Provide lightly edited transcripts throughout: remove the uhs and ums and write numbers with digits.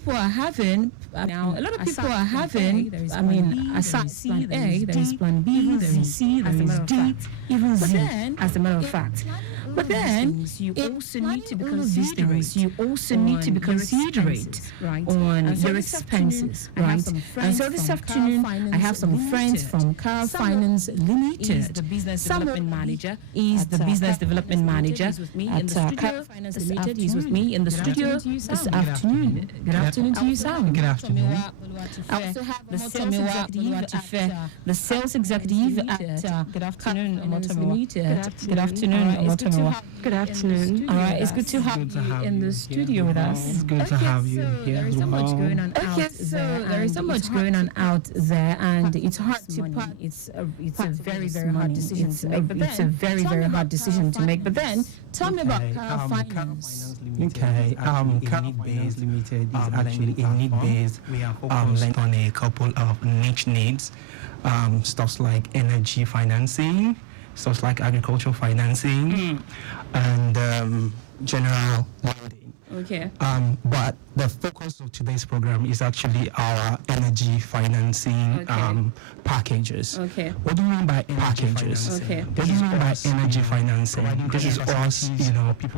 people are having now. A lot of people are having. I mean, aside plan A, there is plan B, there is C, there is D, even Z. As a matter of fact. But then you also need to be considerate. You also need to be considerate on your expenses, right? And so this afternoon, I have some friends from Car Finance Limited. The business development manager is the business development manager at Car Finance Limited. He's with me in the studio this afternoon. Good afternoon to you, Sam. Good afternoon. I also have the sales executive at Good afternoon, Omotomiwa. Good afternoon, Omotomiwa. Good afternoon. All right, it's good to have you in the studio with us. It's good to have you here. There is so much going on there is so much going on out there, and it's hard to part. It's a very, very hard decision to make. It's a very, very hard decision to make. But then, tell me about Car Finance. Okay, Car Finance Limited is actually a need-based lent on a couple of niche needs, stuff like energy financing, stuff like agricultural financing, and general lending. Okay. But the focus of today's program is actually our energy financing packages. Okay. What do you mean by packages? Okay. What do you mean by energy financing? This is us,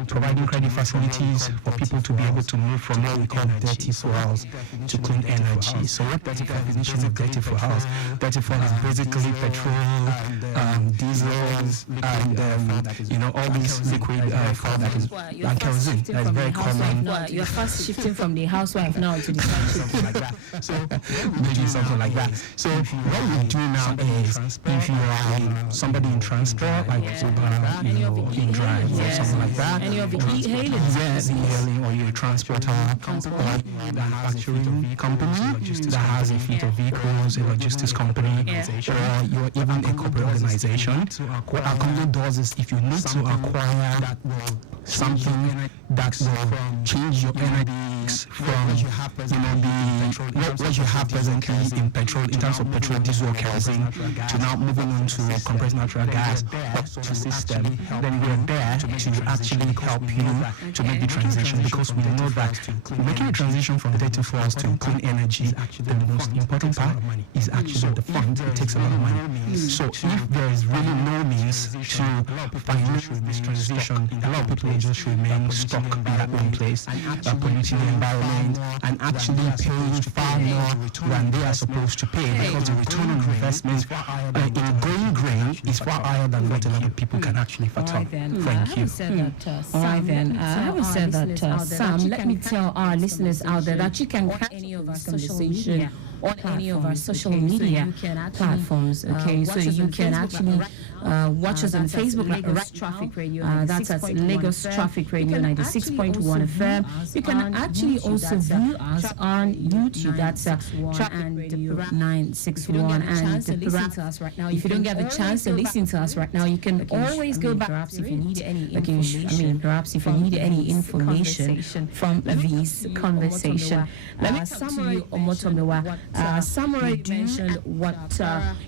providing credit facilities for people to be able to move from what we call dirty fuels to clean energy. So what the definition of dirty fuels? Dirty fuel is basically petrol, diesels, and all these liquid fuel that is and kerosene. That is very common. You're fast shifting from the housewife now to the something like that. So maybe something like that. So what we do now is, if you are somebody in transport, like in drive or something like that, any of the e-hailing, e-hailing, or you're a transporter, or manufacturing company that has a fleet of vehicles, a logistics company, or you're even a corporate organization. What our company does is, if you need to acquire something that will change your energy from what you have presently in petrol, in terms of petrol, diesel, kerosene, to now moving on to compressed natural gas to system, then we're there to actually help you to make the transition, because we know that making a transition from dirty fuels to clean energy, the most important part is actually the fund. It takes a lot of money. So if there is really no means to finance this transition, a lot of people will just remain stuck in that one place, polluting the environment, and actually paying far more than they are supposed to pay, because the return on investment in going green is far higher than what a lot of people can actually fathom. Thank you. All right then. Having said that, Sam, let me tell our listeners out there that you can catch any of our conversation on any of our social media platforms. Okay, so you can actually watch us on Facebook, like Right Traffic Radio. That's at Lagos Traffic Radio 96.1 FM. You can actually also view us on YouTube. That's Traffic 961. And listen to us right now. If you don't get the chance to listen to us right now, you can always go back. Perhaps if you need any information. Perhaps if you need any information from this conversation. Let me come to you, Omotomiwa. Sam already mentioned what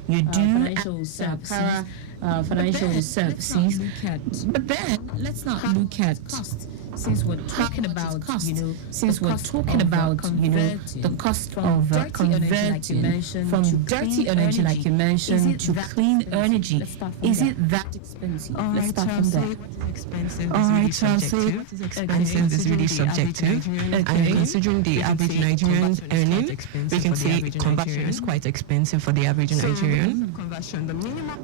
you do, financial services. But then let's not look at cost. Since we're talking about cost, the cost of converting from dirty energy, like you mentioned, to clean energy, is it that expensive? Let's start from there. Expensive is really subjective. And considering the average Nigerian earning, we can say conversion is quite expensive for the average Nigerian. So the minimum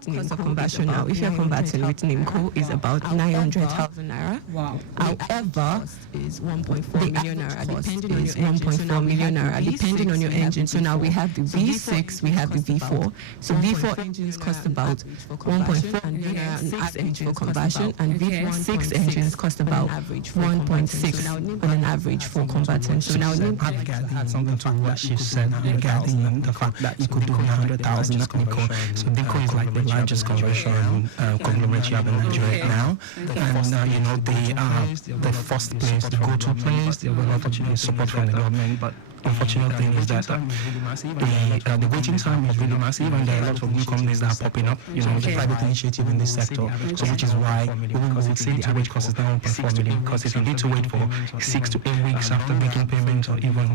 cost of conversion now, if you're converting with NIMCO, is about 900,000 naira. Wow. However, is 1.4 million naira, depending on your 1.4 million naira, depending on your engine. So now we have the V6, we have the V4. So V4 engines cost about 1.4 million naira an average for conversion, and V6 engines cost about 1.6 on an average for conversion. So now add something to what she said regarding the fact that you could do 100,000 at NIMCO. So NIMCO is like the largest conversion conglomerate you have in Nigeria now. And they are the first place, the go-to place. They will unfortunately support from the government, but unfortunate thing is that the waiting time is really massive, and there are a lot of new companies that are popping up, the private initiative in this sector. So which is why we would say the average cost is now 1.4 million, because if you need to wait for 6 to 8 weeks after making payments, or even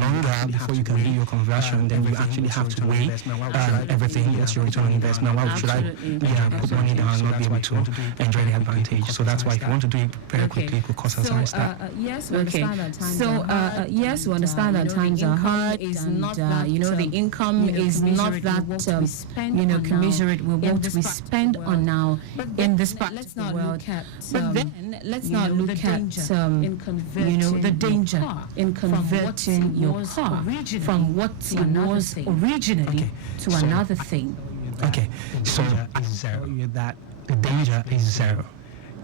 longer before you can do your conversion, then you actually have to weigh everything. What's your return on investment? Why should I put money down and not be able to enjoy the advantage? So that's why if you want to do it very quickly, it could cost us high start. Yes, we understand that times are hard. Yes, we understand that times are hard, and the income is not that commensurate with what we spend on now in this part of the world. But then let's not look at the danger in converting your car from what it was originally to another thing. Okay, so that the danger is zero.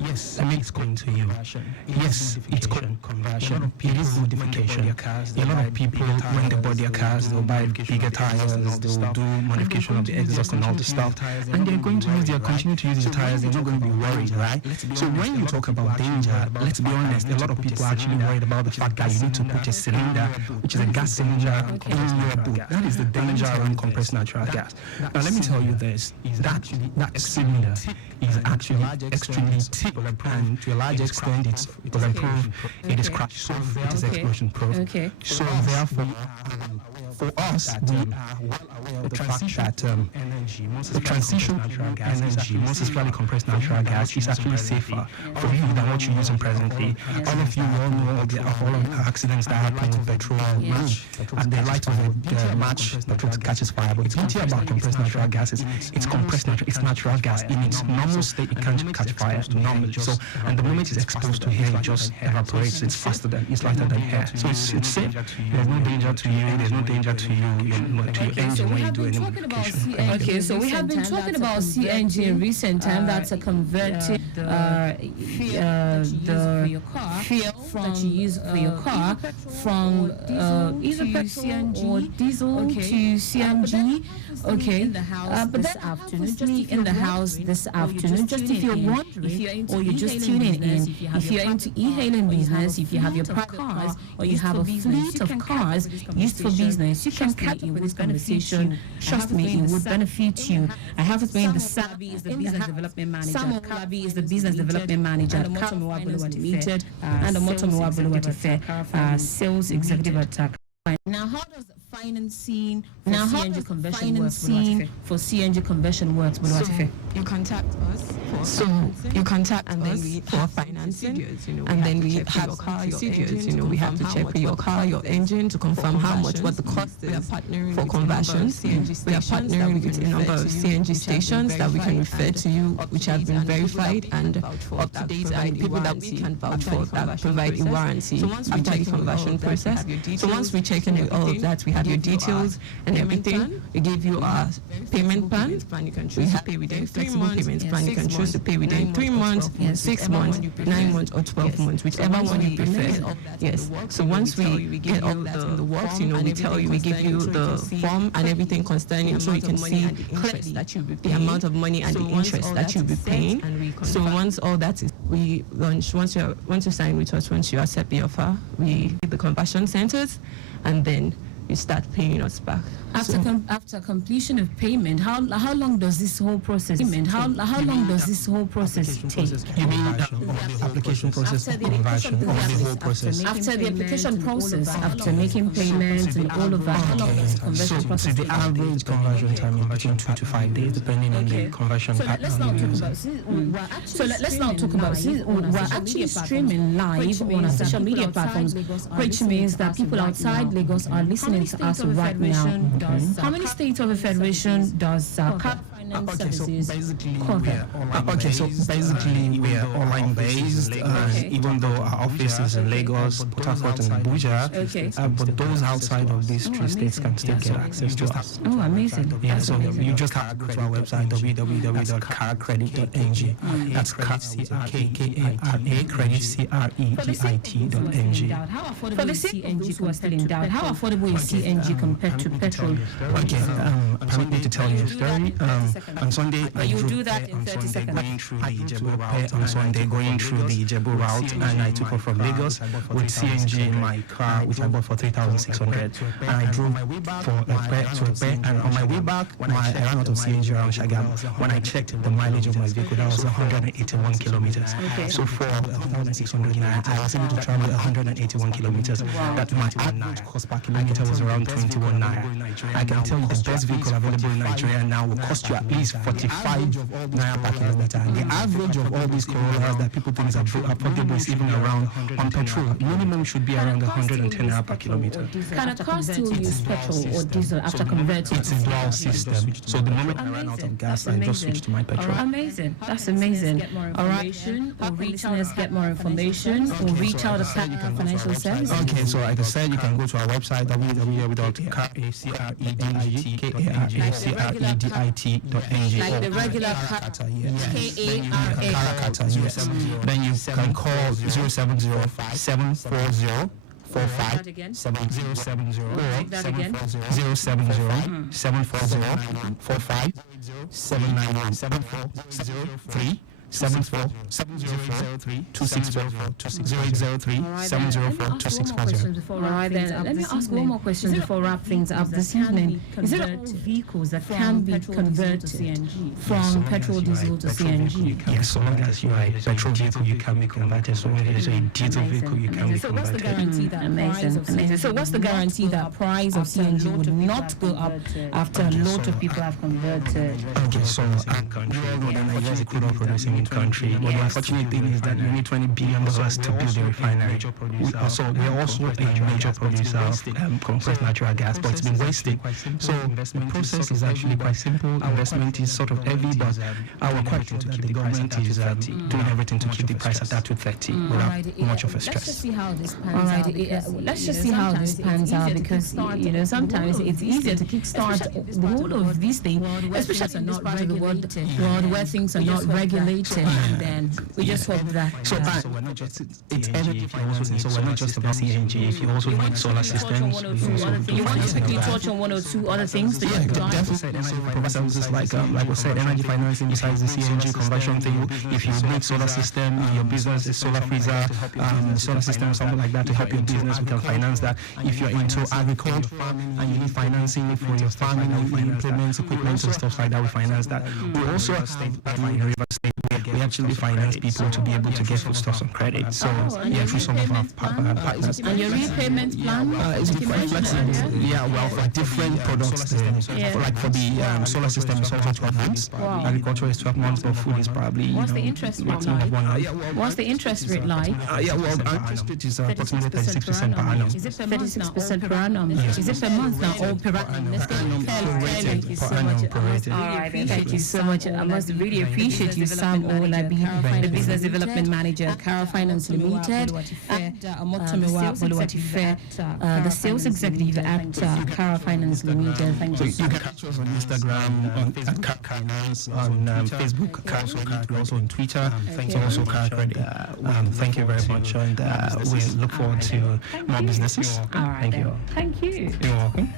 Yes, I mean it's going to you. Yes, it's called conversion. It is modification. A lot of people, when they buy their cars, they'll buy bigger tires, they'll do modification of the exhaust and all the stuff, and they're going to continue to use their tires. They're not going to be worried, right? So when you talk about danger, let's be honest, a lot of people are actually worried about the fact that you need to put a cylinder, which is a gas cylinder, in your boot. That is the danger around compressed natural gas. Now let me tell you this: that cylinder is actually extremely and to a large extent it's bulletproof, it is crash proof, it is explosion proof. So therefore, for us, we are well aware of the fact that the transition to energy, most especially compressed natural gas, is actually safer for you than what you're using presently. All of you all know of all of the accidents that happen with petrol at the light of the match, petrol catches fire. But it's not about compressed natural gases. It's compressed natural. It's natural gas in its normal state. It can't catch fire normally. So, and the moment it's exposed to air, it just evaporates. It's faster than, it's lighter than air. So it's safe. There's no danger to you. There's no danger to your engine when you do any modification. Okay, so we have been talking about CNG in recent time. That's a converting the fuel that you use for your car from either petrol or diesel to CNG. Okay, but this afternoon, just in the house this afternoon, just if you're wondering or you're just tuning in, if you're into e-hailing business, if you have your private cars or you have a fleet of cars used for business, you can catch up with this conversation. Trust me, it would benefit you. I have with me Owolabi is the business development manager. Owolabi is the business development manager at Omotomiwa Boluwatife and Omotomiwa Boluwatife, sales executive at TAC. Now, how does financing for CNG conversion works, for CNG conversion works, Boluwatife? You contact us for financing, and then we have your car, your engine, we have to check with your car, your engine to confirm what the cost is for conversions. We are partnering with a number of CNG stations that we can refer to you, which have been verified and up to date, and people that we can vouch for that provide a warranty after the conversion process. So once we check in with all of that, we have your details and everything. We give you our payment plan. We have pay within flexible payments plan. You can choose to pay within 3 months, 6 months, 9 months, or 12 months, whichever one you prefer. Yes. So once we get all that in the works, we tell you, we give you the form and everything concerning, so you can see clearly the amount of money and the interest that you'll be paying. So once all that is, we launch. Once you sign with us, once you accept the offer, we do the conversion centers, and then you start paying us back. After completion of payment, how long does this whole process take? How long does this whole process take? You mean the application process of conversion, or the whole process? After the application process, after making payments and all of that, how long does the conversion process take? The average conversion time is between 2 to 5 days, depending on the conversion pattern. So let's not talk about. We're actually streaming live on our social media platforms, which means that people outside Lagos are listening to us right now. How many states of the federation does car finance services cover? So basically we are online based, even though our office is in Lagos, Port Harcourt, and Abuja. But those outside of these 3 states can still get access to us. Oh, amazing! Yeah, so you just have to go to our website www.caracredit.ng. That's K-A-R-A credit CREDIT.ng. For the CNG who are still in doubt, how affordable is CNG compared to petrol? Okay, permit me to tell you a story. on Sunday, But you do that in 30 seconds. Going through the Ijebu route on Sunday, going through the Ijebu route, and I took off from Lagos with CNG in my car, which I bought for 3,600, and I drove for Epe, and on my way back, I ran out of CNG around Shagam. When I checked the mileage of my vehicle, that was 181 kilometers. So for 1,600 naira, I was able to travel 181 kilometers. That my average cost per kilometer was around 21 naira. I can tell you the best vehicle available in Nigeria now will cost you at least 45 naira per kilometer. And the average of all these Corollas that people think is affordable is even around, on petrol, minimum should be around 110 naira per kilometer. Can a car still use petrol or diesel after converting? It's a dual system. So the moment I ran out of gas, I just switched to my petrol. Amazing. That's amazing. All right. For listeners, get more information or reach out to financial services. Okay, so like I said, you can go to our website www.caracredit.ng. Like the regular Karakata, yes. Karakata, yes. Then you can call 070-740-4570 740-791 All right, then let me ask one more question before we wrap things up this evening. Is it all vehicles that can be converted from petrol, diesel to CNG? Yes, so long as you are a petrol vehicle, you can be converted. So long as you're a diesel vehicle, you can be So what's the converted. guarantee that amazing. So what's the guarantee that price of CNG would not go up after a lot of people have converted? Okay, so we all know that Nigeria is a crude oil producing country. But the unfortunate thing is that you need $20 billion to build a refinery. We're also a major producer of compressed natural gas, but it's been wasted. So the process is actually quite simple. Investment is sort of heavy, but we're quite sure that the government is doing everything to keep the price at that 230 without much of a stress. Let's just see how this pans out. Let's just see how this pans out, because sometimes it's easier to kickstart the whole of these things, especially in this part of the world where things are not regulated. And then we just hope that. So we're not just, it's energy financing. So we're not just about CNG. If you also need solar systems, you want to quickly touch on one or two other things? Definitely. So we provide services like we said, energy financing besides the CNG conversion thing. If you need solar system, your business is solar freezer, solar system, something like that to help your business, we can finance that. If you're into agriculture and you need financing for your farming, implements, equipment and stuff like that, we finance that. We also have we actually finance people to be able to get foodstuffs on credit. So through some of our partners. And your repayment plan is quite flexible. Yeah, well, for different products, like for the solar system, it's also 12 months. Agriculture is 12 months, but food is probably what's the interest rate like? What's the interest rate like? Well, the interest rate is approximately 36% per annum. Is it per 36% per annum? Is it per month now or per annum? Let's go. Thank you so much. All right, thank you so much. I must really appreciate you, Sam Owolabi, the Business Development Manager at Cara Finance Limited, and Omotomiwa Boluwatife, the Sales Executive at Cara Finance Limited. Thank you. You can catch us on Instagram, at Cara Finance, on Facebook, Cara Credit, we're also on Twitter, also Cara Credit. Thank you very much, and we look forward to more businesses. All right, thank you. Thank you. You're welcome.